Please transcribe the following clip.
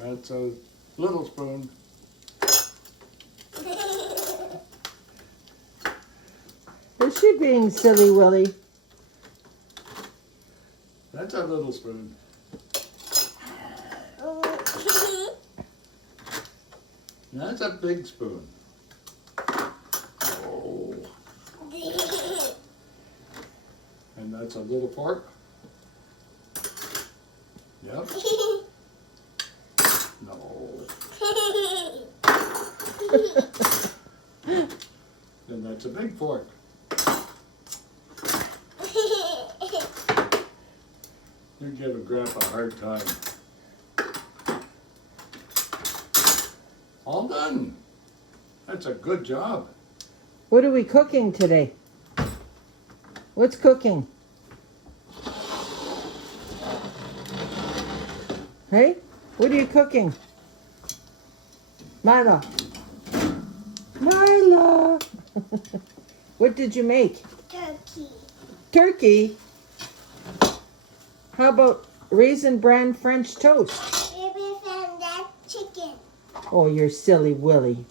That's a little spoon. Is she being silly, Willie? That's a little spoon. That's a big spoon. Oh. And that's a little fork. Yep. No. Then that's a big fork. You're giving Grandpa a hard time. All done. That's a good job. What are we cooking today? What's cooking? Hey? What are you cooking? Mila. Mila. What did you make? Turkey. Turkey? How about raisin bran French toast? Maybe from that chicken. Oh, you're silly, Willie.